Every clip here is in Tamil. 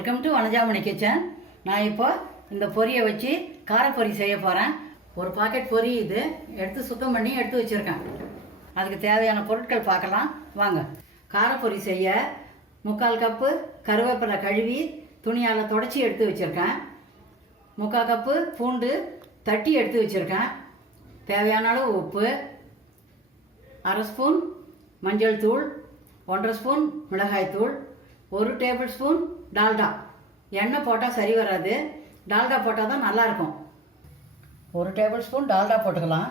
வெல்கம் டு வனஜாமணி கிச்சன் நான் இப்போ இந்த பொரியை வச்சு காரப்பொரி செய்ய போகிறேன் ஒரு பாக்கெட் பொரி இது எடுத்து சுத்தம் பண்ணி எடுத்து வச்சுருக்கேன். அதுக்கு தேவையான பொருட்கள் பார்க்கலாம். வாங்க. காரப்பொரி செய்ய முக்கால் கப்பு கருவேப்பிலை கழுவி துணியால் தொடச்சி எடுத்து வச்சுருக்கேன். முக்கால் கப்பு பூண்டு தட்டி எடுத்து வச்சுருக்கேன். தேவையான அளவு உப்பு அரை ஸ்பூன் மஞ்சள் தூள் ஒன்றரை ஸ்பூன் மிளகாய் தூள் ஒரு டேபிள் ஸ்பூன் டால்டா. எண்ணெய் போட்டால் சரி வராது. டால்டா போட்டால் தான் நல்லாயிருக்கும். ஒரு டேபிள் ஸ்பூன் டால்டா போட்டுக்கலாம்.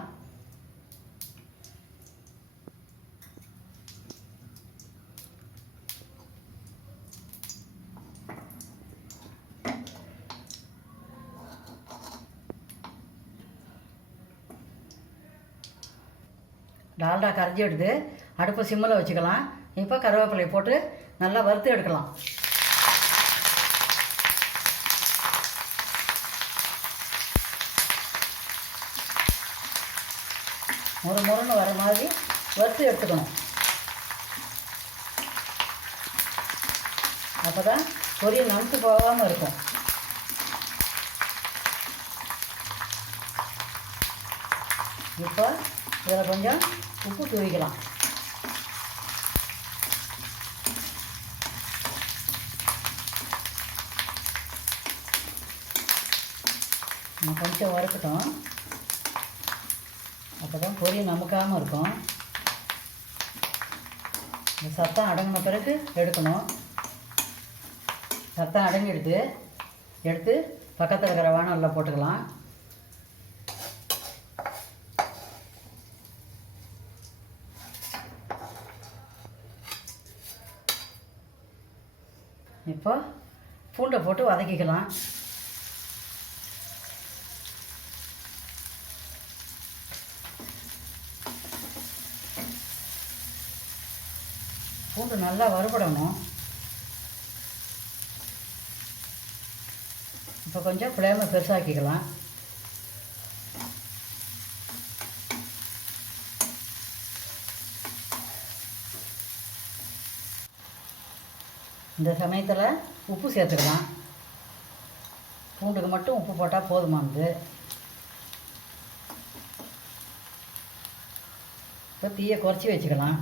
டால்டா கரைஞ்சி எடுத்து அடுப்பு சிம்மில் வச்சுக்கலாம். இப்போ கருவேப்பிலையை போட்டு நல்லா வறுத்து எடுக்கலாம். முறு முறுன்னு வர மாதிரி வறுத்து எடுத்துக்கணும். அப்போ தான் பொரியல் நமுத்து போகாமல் இருக்கும். இப்போ இதில் கொஞ்சம் உப்பு தூவிக்கலாம். கொஞ்சம் வறுக்கட்டும் அப்போ தான் நமக்காமல் இருக்கும். இந்த சத்தம் அடங்கின பிறகு எடுக்கணும். சத்தம் அடங்கிடுது. எடுத்து பக்கத்தில் இருக்கிற வானலில் போட்டுக்கலாம். இப்போ பூண்டை போட்டு வதக்கிக்கலாம். பூண்டு நல்லா வறுபடணும். இப்போ கொஞ்சம் ஃப்ளேமை பெருசாக்கிக்கலாம். இந்த சமயத்தில் உப்பு சேர்த்துக்கலாம். பூண்டுக்கு மட்டும் உப்பு போட்டால் போதுமானது. இப்போ தீயை குறைச்சி வச்சுக்கலாம்.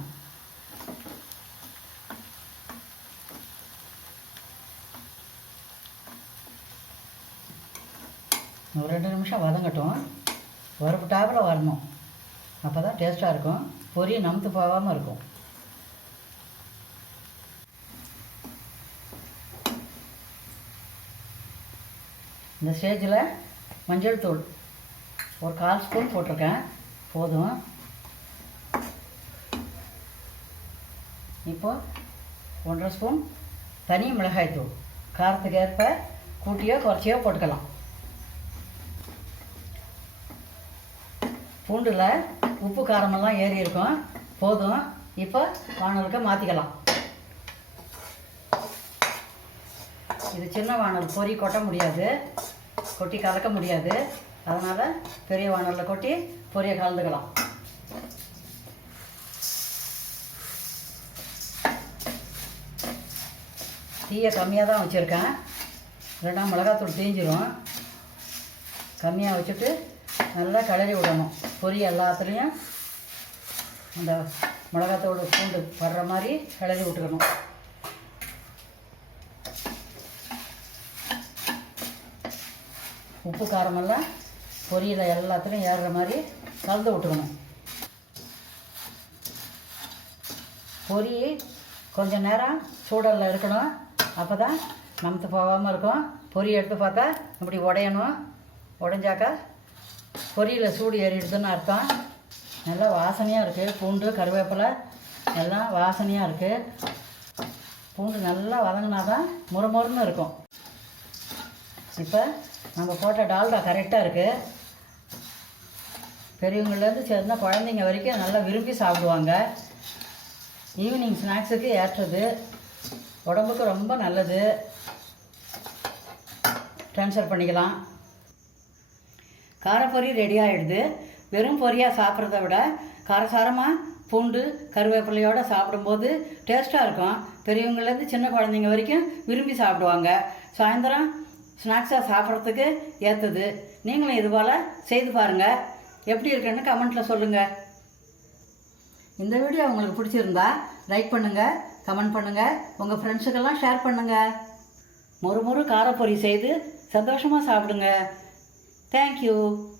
ஒரு ரெண்டு நிமிஷம் வதங்கட்டும். வறுப்பு டாப்பில் வரணும். அப்போ தான் டேஸ்ட்டாக இருக்கும். பொரிய நமுத்து போகாமல் இருக்கும். இந்த ஸ்டேஜில் மஞ்சள் தூள் ஒரு கால் ஸ்பூன் போட்டிருக்கேன். போதும். இப்போ ஒன்றரை ஸ்பூன் தனி மிளகாய் தூள் காரத்துக்கு ஏற்ப கூட்டியோ குறைச்சியோ போட்டுக்கலாம். பூண்டில் உப்பு காரமெல்லாம் ஏறி இருக்கும். போதும். இப்போ வானலுக்கு மாற்றிக்கலாம் இது சின்ன வானல் பொறி கொட்ட முடியாது. கொட்டி கலக்க முடியாது. அதனால் பெரிய வானலில் கொட்டி பொரிய கலந்துக்கலாம். தீயை கம்மியாக தான் வச்சுருக்கேன். ரெண்டாம் மிளகாத்தூள் தீஞ்சிரும். கம்மியாக வச்சுட்டு நல்லா கிளறி விடணும். பொரி எல்லாத்துலேயும் அந்த மிளகாத்தோடு பூண்டு படுற மாதிரி கிளறி விட்டுக்கணும் உப்பு காரமெல்லாம் பொரியில் எல்லாத்துலேயும் ஏறுற மாதிரி கலந்து விட்டுக்கணும். பொரி கொஞ்சம் நேரம் சூடலில் இருக்கணும். அப்போ தான் நமத்து போகாமல் இருக்கும். பொரி எடுத்து பார்த்தா இப்படி உடையணும். உடஞ்சாக்கா பொரியல சூடு ஏறிடுதுன்னு அர்த்தம். நல்லா வாசனையாக இருக்குது பூண்டு கருவேப்பிலை எல்லாம் வாசனையாக இருக்குது பூண்டு நல்லா வதங்கினா தான் முறுமுறுன்னு இருக்கும். இப்போ நம்ம போட்ட டால்டா கரெக்டாக இருக்குது பெரியவங்கள்லேருந்து சேர்ந்தா குழந்தைங்க வரைக்கும் நல்லா விரும்பி சாப்பிடுவாங்க. ஈவினிங் ஸ்நாக்ஸுக்கு ஏற்றது. உடம்புக்கு ரொம்ப நல்லது. ட்ரான்ஸ்ஃபர் பண்ணிக்கலாம். காரப்பொரி ரெடி ஆகிடுது வெறும் பொரியாக சாப்பிட்றத விட காரசாரமாக பூண்டு கருவேப்பிலையோடு சாப்பிடும்போது டேஸ்ட்டாக இருக்கும். பெரியவங்கள்லேருந்து சின்ன குழந்தைங்க வரைக்கும் விரும்பி சாப்பிடுவாங்க. சாயந்தரம் ஸ்நாக்ஸாக சாப்பிட்றதுக்கு ஏற்றது நீங்களும் இது போல் செய்து பாருங்கள் எப்படி இருக்குன்னு கமெண்ட்டில் சொல்லுங்கள் இந்த வீடியோ உங்களுக்கு பிடிச்சிருந்தா லைக் பண்ணுங்கள் கமெண்ட் பண்ணுங்கள் உங்கள் ஃப்ரெண்ட்ஸுக்கெல்லாம் ஷேர் பண்ணுங்கள் மொறு மொறு காரப்பொரி செய்து சந்தோஷமாக சாப்பிடுங்க. Thank you.